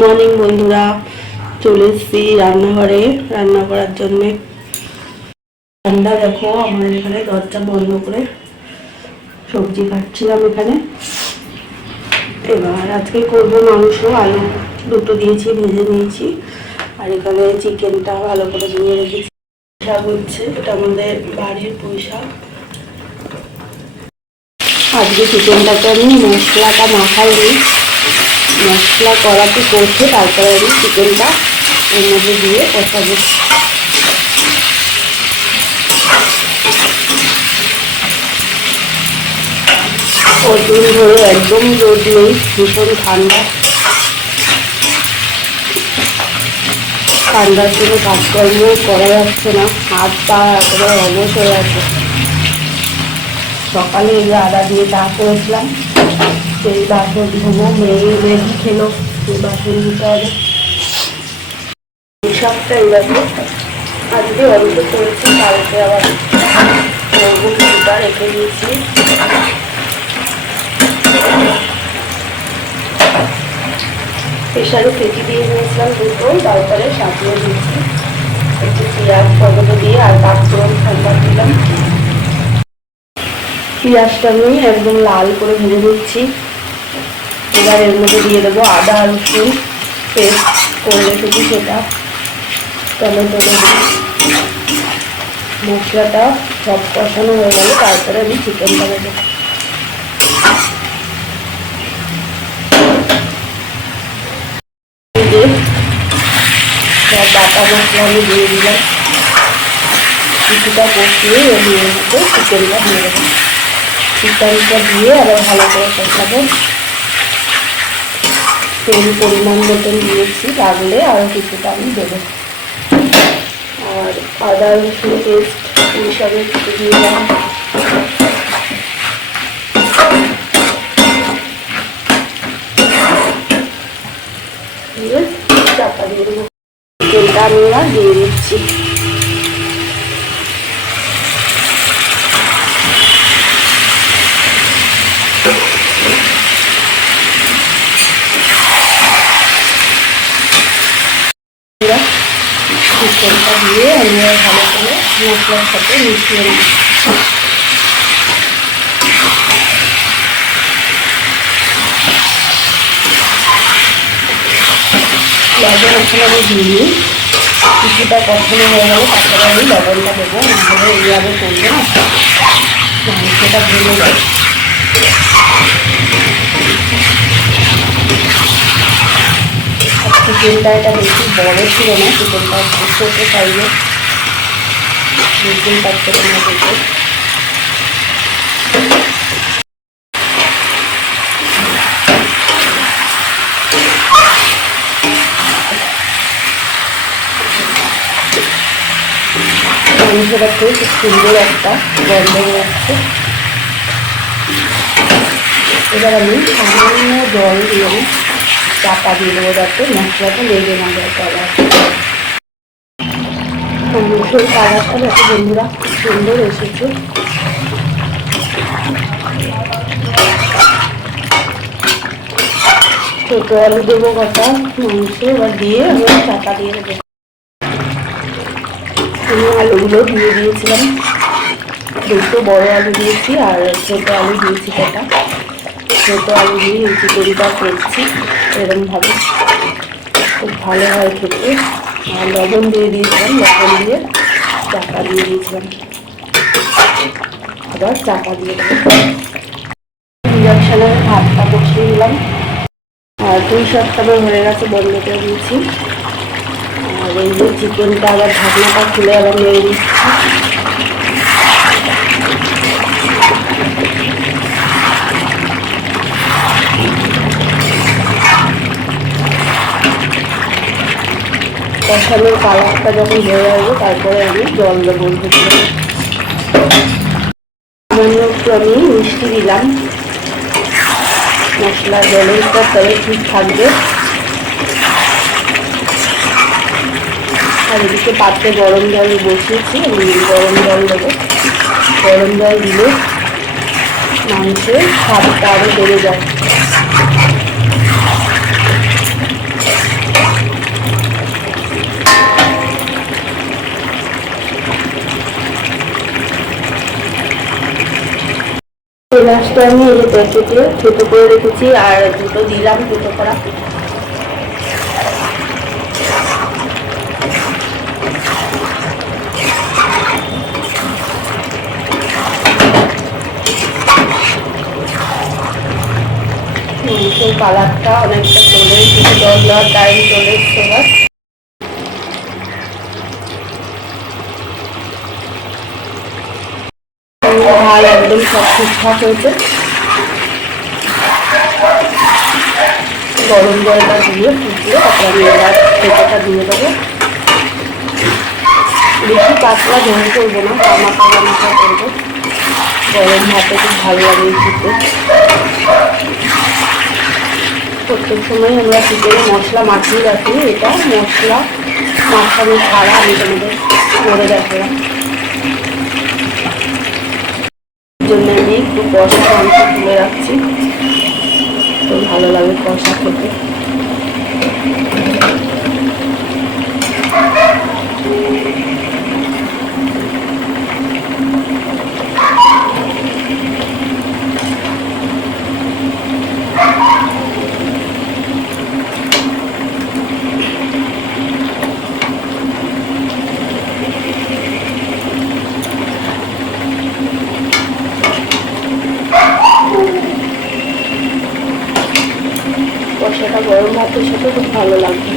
Morning বন্ধুরা, চলে এসেছি রান্নাঘরে। রান্না করার জন্য ঠান্ডা দেখো আমার এখানে দরজা বন্ধ করে সবজি কাটছিলাম এখানে। এবার আজকে করব মাংস, আলু দুটো দিয়েছি, ভেজে নিয়েছি। আর এখানে চিকেনটা ভালো করে ধুয়ে রেখেছি। শাক হচ্ছে, এটা আমাদের বাড়ির শাক আজকে চিকেনটাকে আমি মশলাটা মাখাইনি। মশলা, কড়াতে কষে তারপরে আমি চিকেনটা এর মধ্যে দিয়ে কষাবো। কদিন ধরে একদম রোদ নেই, ভীষণ ঠান্ডা। ঠান্ডার জন্য কাজকর্ম করা যাচ্ছে না, হাত পা একেবারে অবশ হয়ে আছে। সকালে আদা দিয়ে চা করেছিলাম সেই বাসন মেয়ে মেঘি খেলো সেই বাসন দিতে হবে। আজকে অল্প করেছি, কালকে আবার রেখে দিয়েছি। দিয়ে নিয়েছিলাম দুটো তারপরে সাজিয়ে দিয়েছি। একটু পেঁয়াজ, টমেটো দিয়ে আর পাঁচফোড়ন ঠান্ডা দিলাম। পেঁয়াজটা আমি একদম লাল করে ভেজে দিচ্ছি এবার এর মধ্যে দিয়ে দেবো আদা রসুন পেস্ট করে রেখেছি সেটা টমেটো মশলাটা সব কষানো হয়ে গেলে তারপরে আমি চিকেনটা দেবো। সব বাটা মশলা আমি দিয়ে দিলাম। কিছুটা কষিয়ে এর মধ্যে চিকেনটা দিয়ে দেবো। চিকেনটা দিয়ে আবার ভালো করে কষাবো। তেল পরিমাণ মতন দিয়েছি লাগলে আরও কিছুটা আমি দেবো। আর আদা, রসুন পেস্ট এইসবে একটু দিয়ে দিলাম। চাপা দিয়ে দেবো। তেলটা আমি এবার দিয়ে দিচ্ছি এবার চিকেনটা দিয়ে আমি ভালো করে মশলার সাথে মিশিয়ে নিই লবণ এখন আমি দিইনি। কিছুটা কখনো হয়ে গেলে তারপরে আমি লবণটা দেবো। নাহলে এইভাবে করব না। মাংসটা ভেঙে যায় চিকেনটা এটা বেশি বড় ছিল না চিকেনটা ছোটো সাইজে বুঝতেই পারছে না দেখে মাংসটা খুব সুন্দর একটা যাচ্ছে এবার আমি সামান্য জল দিয়ে চাপা দিয়ে দেবো যাতে মশলাটা লেগে না যায় তলায়। মাংসের কালারটা দেখো বন্ধুরা, খুব সুন্দর এসেছে। ছোটো আলু দেবো কটা মাংস এবার দিয়ে আমি চাপা দিয়ে দেবো। আমি আলুগুলো দিয়ে দিয়েছিলাম। দুটো বড় আলু দিয়েছি আর ছোটো আলু দিয়েছি কটা। ছোটো আলু দিয়ে এই চিকেনটা করছি। এরমভাবে খুব ভালো হয় খেতে। আর লবণ দিয়ে দিয়েছিলাম, লবণ দিয়ে চাকা দিয়ে দিয়েছিলাম। আবার চাকা দিয়ে ইঞ্জেকশনের ভাতটা বসিয়ে দিলাম। আর দুই সপ্তাহ হয়ে গেছে বন্ধ করে দিয়েছি। আর এই যে চিকেনটা আবার ঢাকনাটা খুলে আবার নেড়ে দিচ্ছি। কষানোর কালারটা যখন হয়ে আসবে তারপরে আমি জল দেবো একটু আমি মিষ্টি দিলাম। মশলা জলটা তবে ঠিক থাকবে। আর এদিকে পাত্রে গরম জল বসিয়েছি, আমি গরম জল দেবো। গরম জল দিলে মাংসের স্বাদটা আরও বেড়ে যায়। লাস্টে আমি এই যে প্যাকেটে ছোটো করে রেখেছি আর দুটো দিলাম, দুটো করা। কালারটা অনেকটা চলে এসেছে জল দেওয়ার টাইম চলে এসছে ঝাল একদম সব ঠিকঠাক হয়েছে। গরম জলটা দিয়ে ফুটিয়ে তারপরে আমি এবার পেঁপেটা দিয়ে দেবো। বেশি পাতলা ঝোল করব না কামাকা কামাকা করব। গরম ভাতে খুব ভালো লাগে খেতে। প্রত্যেক সময় আমরা চিকেনে মশলা মাখিয়ে রাখি, এটা মশলা মাখানো ছাড়া আমি তোমাদের করে রাখলাম জন্য আমি একটু কষা মাংস তুলে রাখছি। তো ভালো লাগে কষা খেতে। গরম ভাতের সাথে খুব ভালো লাগবে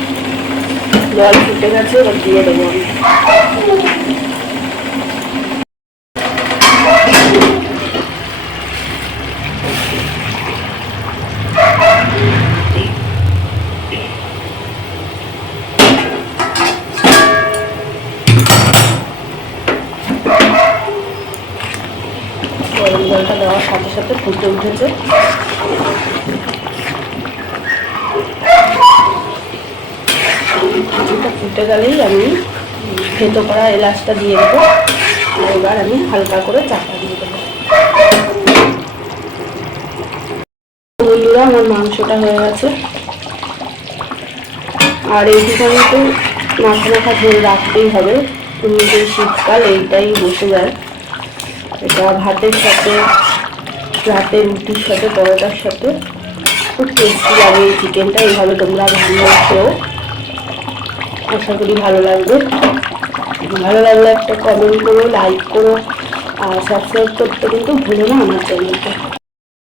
জল ফুটে গেছে, এবার দিয়ে দেবো আমি। গরম জলটা দেওয়ার সাথে সাথে ফুটে উঠেছে। ফুটে গেলেই আমি থেতো করা এলাচটা দিয়ে দেবো। এবার আমি হালকা করে চাপা দিয়ে দেবো। বন্ধুরা, আমার মাংসটা হয়ে গেছে। আর এইটুখানি তো মাথা মাথা ধরে রাখতেই হবে। তুমি যে শীতকাল, এইটাই বসে যায়। এটা ভাতের সাথে, রাতে রুটির সাথে, পরোটার সাথে। খুব টেস্টি লাগে এই চিকেনটা এইভাবে তোমরা ভালো খেও আশা করি ভালো লাগবে। ভালো লাগলে একটা কমেন্ট করো লাইক করো, আর সাবস্ক্রাইব করতে কিন্তু ভুলো না আমার চ্যানেলটা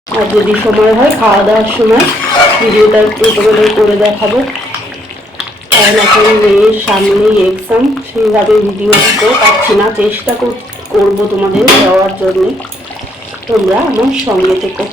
আর যদি সময় হয়, খাওয়া দাওয়ার সময় ভিডিওটা একটু তোমাদের করে দেখাবো। কারণ এখন মেয়ের সামনেই এক্সাম সেইভাবে ভিডিও দিতেও পারছি না। চেষ্টা করব তোমাদের দেওয়ার জন্যে। তোমরা আমার সঙ্গে থেকো।